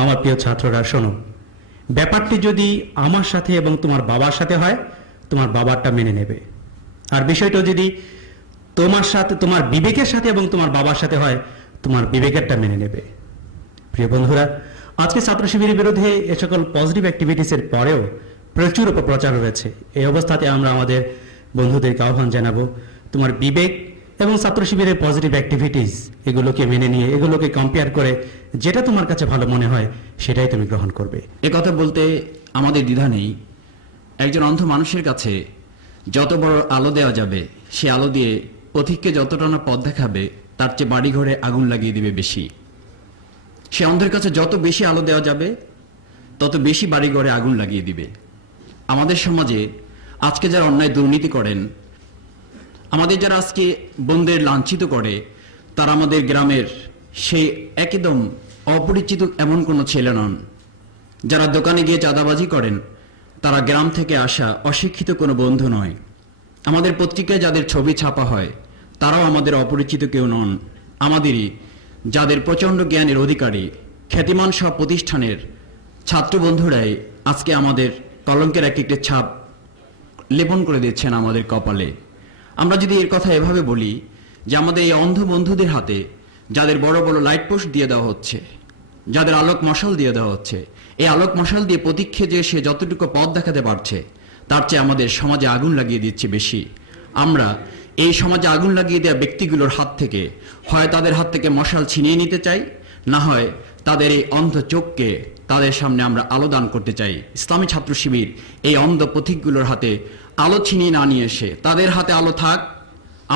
আমার প্রিয় ছাত্ররা শোনো, ব্যাপারটি যদি আমার সাথে এবং তোমার বাবার সাথে হয়, তোমার বাবারটা মেনে নেবে। আর বিষয়টা যদি তোমার সাথে, তোমার বিবেকের সাথে এবং তোমার বাবার সাথে হয়, তোমার বিবেকেরটা মেনে নেবে। প্রিয় বন্ধুরা, আজকে ছাত্র শিবিরের বিরুদ্ধে এ সকল পজিটিভ অ্যাক্টিভিটিসের পরেও প্রচুর অপপ্রচার হয়েছে। এই অবস্থাতে আমরা আমাদের বন্ধুদেরকে আহ্বান জানাবো, তোমার বিবেক এবং ছাত্র শিবিরের পজিটিভ অ্যাক্টিভিটিস এগুলোকে মেনে নিয়ে, এগুলোকে কম্পেয়ার করে যেটা তোমার কাছে ভালো মনে হয় সেটাই তুমি গ্রহণ করবে। কথা বলতে আমাদের দ্বিধা নেই। একজন অন্ধ মানুষের কাছে যত বড় আলো দেওয়া যাবে, সে আলো দিয়ে পথিককে যতটা না পথ দেখাবে, তার চেয়ে বাড়িঘরে আগুন লাগিয়ে দিবে বেশি। সে অন্ধের কাছে যত বেশি আলো দেওয়া যাবে, তত বেশি বাড়িঘরে আগুন লাগিয়ে দিবে। আমাদের সমাজে আজকে যারা অন্যায় দুর্নীতি করেন, আমাদের যারা আজকে বোনদের লাঞ্ছিত করে, তারা আমাদের গ্রামের সেই একদম অপরিচিত এমন কোনো ছেলে নন। যারা দোকানে গিয়ে চাঁদাবাজি করেন, তারা গ্রাম থেকে আসা অশিক্ষিত কোনো বন্ধু নয়। আমাদের পত্রিকায় যাদের ছবি ছাপা হয়, তারাও আমাদের অপরিচিত কেউ নন। আমাদেরই যাদের প্রচণ্ড জ্ঞানের অধিকারী, খ্যাতিমান সব প্রতিষ্ঠানের ছাত্র বন্ধুরাই আজকে আমাদের কলঙ্কের এক একটি ছাপ লেপন করে দিচ্ছেন আমাদের কপালে। আমরা যদি এর কথা এভাবে বলি যে আমাদের এই অন্ধ বন্ধুদের হাতে যাদের বড় বড় লাইট পোস্ট দিয়ে দেওয়া হচ্ছে, যাদের আলোক মশাল দিয়ে দেওয়া হচ্ছে, এই আলোক মশাল দিয়ে প্রতীক্ষে যে সে যতটুকু পথ দেখাতে পারছে, তার চেয়ে আমাদের সমাজে আগুন লাগিয়ে দিচ্ছে বেশি। আমরা এই সমাজে আগুন লাগিয়ে দেওয়া ব্যক্তিগুলোর হাত থেকে হয় তাদের হাত থেকে মশাল ছিনিয়ে নিতে চাই, না হয় তাদের এই অন্ধ চোখকে তাদের সামনে আমরা আলো দান করতে চাই। ইসলামী ছাত্র শিবির এই অন্ধ পথিকগুলোর হাতে আলো ছিনিয়ে না নিয়ে এসে, তাদের হাতে আলো থাক,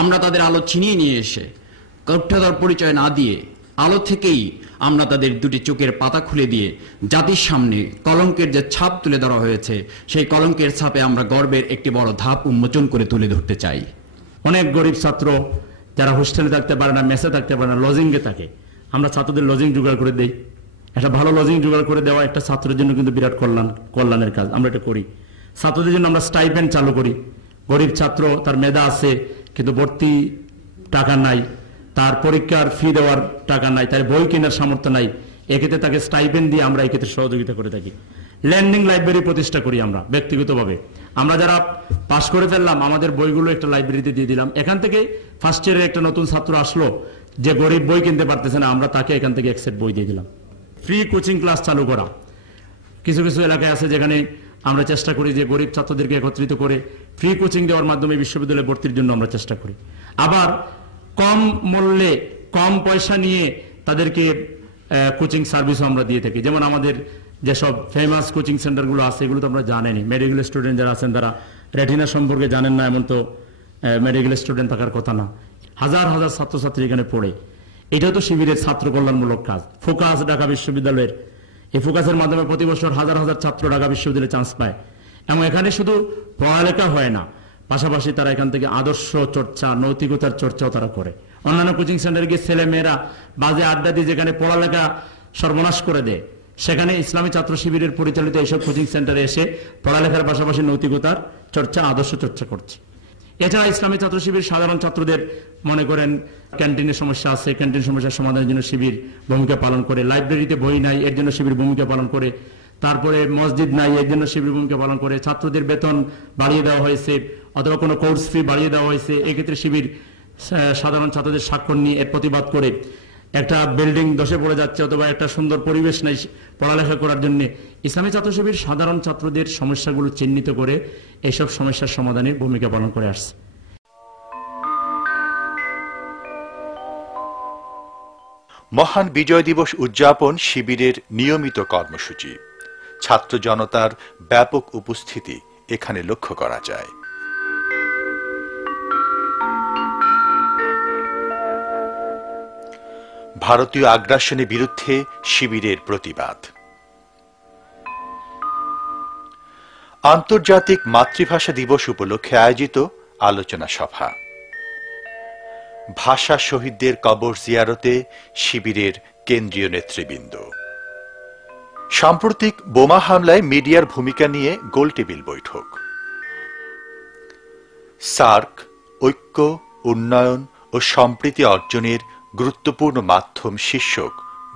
আমরা তাদের আলো ছিনিয়ে নিয়ে এসে কণ্ঠধর পরিচয় না দিয়ে আলো থেকেই আমরা তাদের দুটি চোখের পাতা খুলে দিয়ে জাতির সামনে কলঙ্কের যে ছাপ তুলে ধরা হয়েছে, সেই কলঙ্কের ছাপে আমরা গর্বের একটি বড় ধাপ উন্মোচন করে তুলে ধরতে চাই। অনেক গরিব ছাত্র যারা হোস্টেলে থাকতে পারে না, মেসে থাকতে পারে না, লজিংয়ে থাকে, আমরা ছাত্রদের লজিং জোগাড় করে দেই। একটা ভালো লজিং জোগাড় করে দেওয়া একটা ছাত্রের জন্য কিন্তু বিরাট কল্যাণের কাজ। আমরা এটা করি। ছাত্রদের জন্য আমরা স্টাইপেন্ড চালু করি। গরিব ছাত্র, তার মেধা আছে কিন্তু ভর্তি টাকা নাই, তার পরীক্ষার ফি দেওয়ার টাকা নাই, তার বই কেনার সামর্থ্য নাই, এক্ষেত্রে তাকে স্টাইপেন্ড দিয়ে আমরা এক্ষেত্রে সহযোগিতা করে থাকি। ল্যান্ডিং লাইব্রেরি প্রতিষ্ঠা করি আমরা ব্যক্তিগতভাবে। আমরা যারা পাশ করে ফেললাম, আমাদের বইগুলো একটা লাইব্রেরিতে দিয়ে দিলাম। এখান থেকে ফার্স্ট ইয়ারের একটা নতুন ছাত্র আসলো যে গরিব, বই কিনতে পারতেছে না, আমরা তাকে এখান থেকে এক সেট বই দিয়ে দিলাম। ফ্রি কোচিং ক্লাস চালু করা। কিছু কিছু এলাকায় আছে যেখানে আমরা চেষ্টা করি যে গরিব ছাত্রদেরকে একত্রিত করে ফ্রি কোচিং দেওয়ার মাধ্যমে বিশ্ববিদ্যালয়ে ভর্তির জন্য আমরা চেষ্টা করি। আবার কম মূল্যে, কম পয়সা নিয়ে তাদেরকে কোচিং সার্ভিসও আমরা দিয়ে থাকি। যেমন আমাদের যেসব ফেমাস কোচিং সেন্টারগুলো আছে, এগুলো তো আমরা জানেনি। মেডিকেল স্টুডেন্ট যারা আছেন তারা রেটিনা সম্পর্কে জানেন না, এমন তো মেডিকেল স্টুডেন্ট থাকার কথা না। হাজার হাজার ছাত্রছাত্রী এখানে পড়ে। এটাও তো শিবিরের ছাত্র কল্যাণমূলক কাজ। ফোকাস ঢাকা বিশ্ববিদ্যালয়ের, এই ফোকাসের মাধ্যমে প্রতি বছর হাজার হাজার ছাত্র ঢাকা বিশ্ববিদ্যালয়ে চান্স পায়। এবং এখানে শুধু পড়ালেখা হয় না, পাশাপাশি তারা এখান থেকে আদর্শ চর্চা, নৈতিকতার চর্চাও তারা করে। অন্যান্য কোচিং সেন্টারে গিয়ে ছেলে মেয়েরা বাজে আড্ডা দিয়ে যেখানে পড়ালেখা সর্বনাশ করে দেয়, সেখানে ইসলামী ছাত্র শিবিরের পরিচালিত এইসব কোচিং সেন্টারে এসে পড়ালেখার পাশাপাশি নৈতিকতার চর্চা, আদর্শ চর্চা করছে। এছাড়া ইসলামী ছাত্র শিবির সাধারণ ছাত্রদের মনে করেন ক্যান্টিনের সমস্যা আছে, ক্যান্টিন সমস্যার সমাধানের জন্য শিবির ভূমিকা পালন করে। লাইব্রেরিতে বই নাই, এর জন্য শিবির ভূমিকা পালন করে। তারপরে মসজিদ নাই, এর জন্য শিবির ভূমিকা পালন করে। ছাত্রদের বেতন বাড়িয়ে দেওয়া হয়েছে অথবা কোনো কোর্স ফি বাড়িয়ে দেওয়া হয়েছে, এক্ষেত্রে শিবির সাধারণ ছাত্রদের স্বাক্ষর নিয়ে এর প্রতিবাদ করে। একটা বিল্ডিং ধসে পড়ে যাচ্ছে অথবা একটা সুন্দর পরিবেশ নাই পড়ালেখা করার জন্য, ইসলামী ছাত্র শিবির সাধারণ ছাত্রদের সমস্যাগুলো চিহ্নিত করে এইসব সমস্যার সমাধানের ভূমিকা পালন করে আসছে। মহান বিজয় দিবস উদযাপন শিবিরের নিয়মিত কর্মসূচি। ছাত্র জনতার ব্যাপক উপস্থিতি এখানে লক্ষ্য করা যায়। ভারতীয় আগ্রাসনের বিরুদ্ধে শিবিরের প্রতিবাদ। আন্তর্জাতিক মাতৃভাষা দিবস উপলক্ষে আয়োজিত আলোচনা সভা। ভাষা শহীদদের কবর জিয়ারতে শিবিরের কেন্দ্রীয় নেতৃবৃন্দ। সাম্প্রতিক বোমা হামলায় মিডিয়ার ভূমিকা নিয়ে গোলটেবিল বৈঠক। সার্ক ঐক্য, উন্নয়ন ও সম্প্রীতি অর্জনের গুরুত্বপূর্ণ মাধ্যম শীর্ষক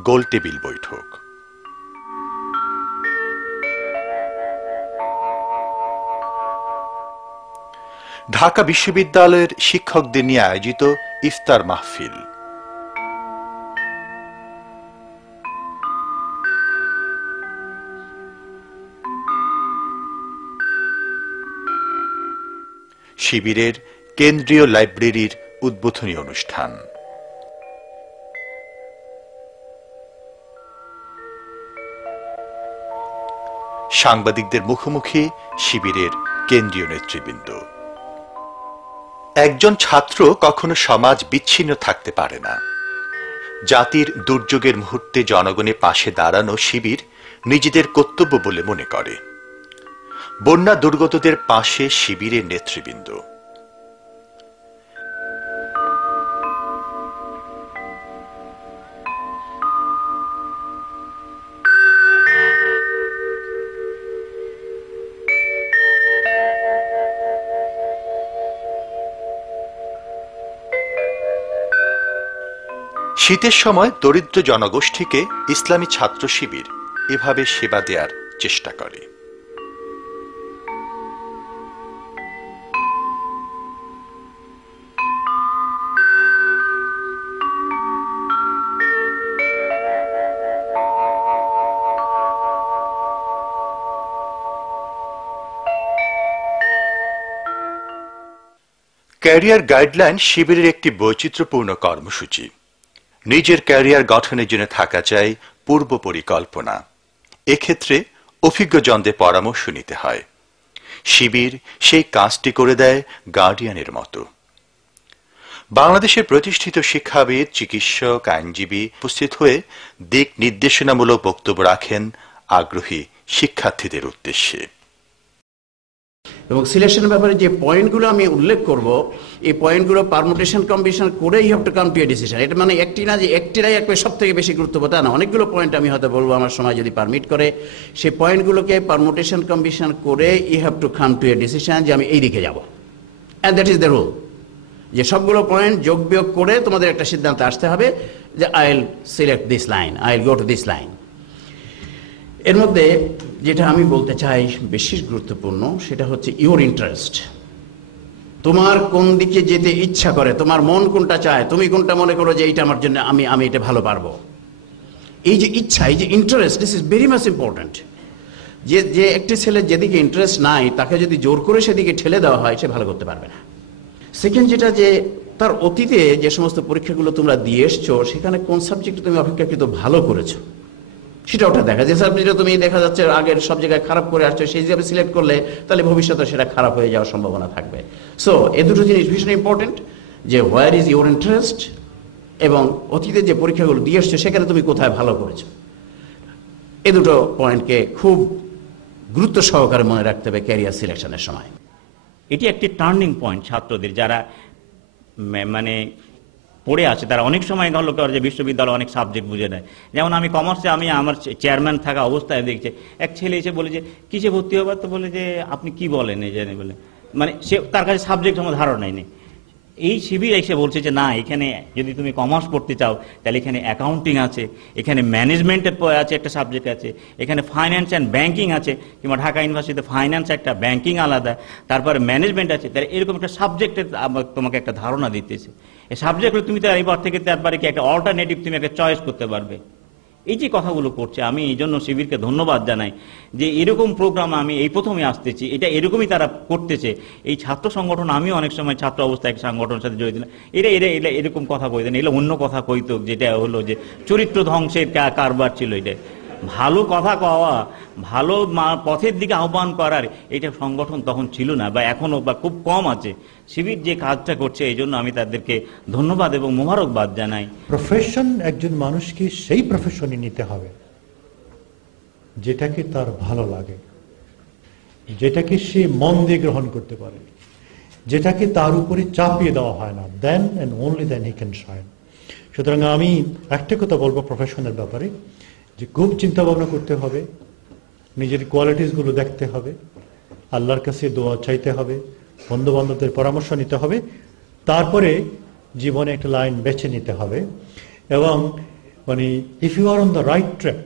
গোলটেবিল বৈঠক। ঢাকা বিশ্ববিদ্যালয়ের শিক্ষকদের নিয়ে আয়োজিত ইফতার মাহফিল। শিবিরের কেন্দ্রীয় লাইব্রেরির উদ্বোধনী অনুষ্ঠান। সাংবাদিকদের মুখোমুখি শিবিরের কেন্দ্রীয় নেতৃবৃন্দ। একজন ছাত্র কখনো সমাজ বিচ্ছিন্ন থাকতে পারে না। জাতির দুর্যোগের মুহূর্তে জনগণের পাশে দাঁড়ানো শিবির নিজেদের কর্তব্য বলে মনে করে। বন্যা দুর্গতদের পাশে শিবিরের নেতৃবৃন্দ। শীতের সময় দরিদ্র জনগোষ্ঠীকে ইসলামী ছাত্র শিবির এভাবে সেবা দেওয়ার চেষ্টা করে। ক্যারিয়ার গাইডলাইন শিবিরের একটি বৈচিত্র্যপূর্ণ কর্মসূচি। নিজের ক্যারিয়ার গঠনের জন্য থাকা চাই পূর্ব পরিকল্পনা। এক্ষেত্রে অভিজ্ঞজনদের পরামর্শ নিতে হয়। শিবির সেই কাজটি করে দেয় গার্ডিয়ানের মতো। বাংলাদেশের প্রতিষ্ঠিত শিক্ষাবিদ, চিকিৎসক, আইনজীবী উপস্থিত হয়ে দিক নির্দেশনামূলক বক্তব্য রাখেন আগ্রহী শিক্ষার্থীদের উদ্দেশ্যে। এবং সিলেকশনের ব্যাপারে যে পয়েন্টগুলো আমি উল্লেখ করব, এই পয়েন্টগুলো পারমুটেশন কম্বিনেশন করে you have to come to a decision. এটা মানে একটি না যে একটিরাই একবার সব থেকে বেশি গুরুত্বপূর্ণ, তা না। অনেকগুলো পয়েন্ট আমি হয়তো বলবো আমার সময় যদি পারমিট করে। সেই পয়েন্টগুলোকে পারমুটেশন কম্বিনেশন করে you have to come to a decision যে আমি এই দিকে যাব, and that is the rule. যে সবগুলো পয়েন্ট যোগ বিয়োগ করে তোমাদের একটা সিদ্ধান্ত আসতে হবে যে I will select this line, I will go to this line. এর মধ্যে যেটা আমি বলতে চাই বেশি গুরুত্বপূর্ণ সেটা হচ্ছে ইওর ইন্টারেস্ট। তোমার কোন দিকে যেতে ইচ্ছা করে, তোমার মন কোনটা চায়, তুমি কোনটা মনে করো যে এইটা আমার জন্য আমি এটা ভালো পারবো। এই যে ইচ্ছা, এই যে interest, this is very much important. যে একটি ছেলে যেদিকে ইন্টারেস্ট নাই তাকে যদি জোর করে সেদিকে ঠেলে দেওয়া হয় সে ভালো করতে পারবে না। সেকেন্ড যেটা, যে তার অতীতে যে সমস্ত পরীক্ষাগুলো তোমরা দিয়ে এসছো সেখানে কোন সাবজেক্টে তুমি অপেক্ষাকৃত ভালো করেছো সেটা ওটা দেখা। যে সাবজেক্টে তুমি দেখা যাচ্ছে আগের সব জায়গায় খারাপ করে আসছো, সেই হিসাবে সিলেক্ট করলে তাহলে ভবিষ্যতে সেটা খারাপ হয়ে যাওয়ার সম্ভাবনা থাকবে। সো এ দুটো জিনিস ভীষণ ইম্পর্টেন্ট, যে হোয়ার ইজ ইউর ইন্টারেস্ট এবং অতীতে যে পরীক্ষাগুলো দিয়ে এসছো সেখানে তুমি কোথায় ভালো করেছো। এ দুটো পয়েন্টকে খুব গুরুত্ব সহকারে মনে রাখতে হবে ক্যারিয়ার সিলেকশনের সময়। এটি একটি টার্নিং পয়েন্ট ছাত্রদের, যারা মানে পড়ে আছে তারা অনেক সময় গেল যে বিশ্ববিদ্যালয়ে অনেক সাবজেক্ট বুঝে নেয়। যেমন আমি কমার্সে, আমি আমার চেয়ারম্যান থাকা অবস্থায় দেখছি এক ছেলে এসে বলে যে কিসে ভর্তি হবার, তো বলে যে আপনি কি বলেন এই জানি বলে, মানে সে তার কাছে সাবজেক্ট আমার ধারণাই নেই। এই শিবির এসে বলছে যে না, এখানে যদি তুমি কমার্স পড়তে চাও তাহলে এখানে অ্যাকাউন্টিং আছে, এখানে ম্যানেজমেন্টের আছে একটা সাবজেক্ট আছে, এখানে ফাইন্যান্স অ্যান্ড ব্যাংকিং আছে, কিংবা ঢাকা ইউনিভার্সিটিতে ফাইন্যান্স একটা, ব্যাংকিং আলাদা, তারপরে ম্যানেজমেন্ট আছে। তাহলে এরকম একটা সাবজেক্টের তোমাকে একটা ধারণা দিতেছে। এই সাবজেক্টগুলো তুমি তার এবার থেকে তারপরে কি একটা অল্টারনেটিভ তুমি একটা চয়েস করতে পারবে। এই যে কথাগুলো করছে, আমি এই জন্য শিবিরকে ধন্যবাদ জানাই যে এরকম প্রোগ্রাম আমি এই প্রথমে আসতেছি, এটা এরকমই তারা করতেছে। এই ছাত্র সংগঠন, আমি অনেক সময় ছাত্র অবস্থায় এক সংগঠনের সাথে জড়িত ছিলাম, এরা এরকম কথা কইতেন, এগুলো অন্য কথা কইতো, যেটা হলো যে চরিত্র ধ্বংসের কারবার ছিল। এটা ভালো কথা কওয়া, ভালো পথের দিকে আহ্বান করার এটা সংগঠন তখন ছিল না, বা এখনো বা খুব কম আছে। শিবির যে কাজটা করছে এই জন্য আমি তাদেরকে ধন্যবাদ এবং মোবারকবাদ জানাই। প্রফেশন একজন মানুষকে সেই প্রফেশনে নিতে হবে যেটাকে তার ভালো লাগে, যেটাকে সে মন দিয়ে গ্রহণ করতে পারে, যেটাকে তার উপরে চাপিয়ে দেওয়া হয় না। Then and only then he can shine. সুতরাং আমি একটা কথা বলবো প্রফেশনের ব্যাপারে, যে খুব চিন্তা ভাবনা করতে হবে, নিজের কোয়ালিটিসগুলো দেখতে হবে, আল্লাহর কাছে দোয়া চাইতে হবে, বন্ধু বান্ধবদের পরামর্শ নিতে হবে, তারপরে জীবনে একটা লাইন বেছে নিতে হবে। এবং মানে if you are on the right track,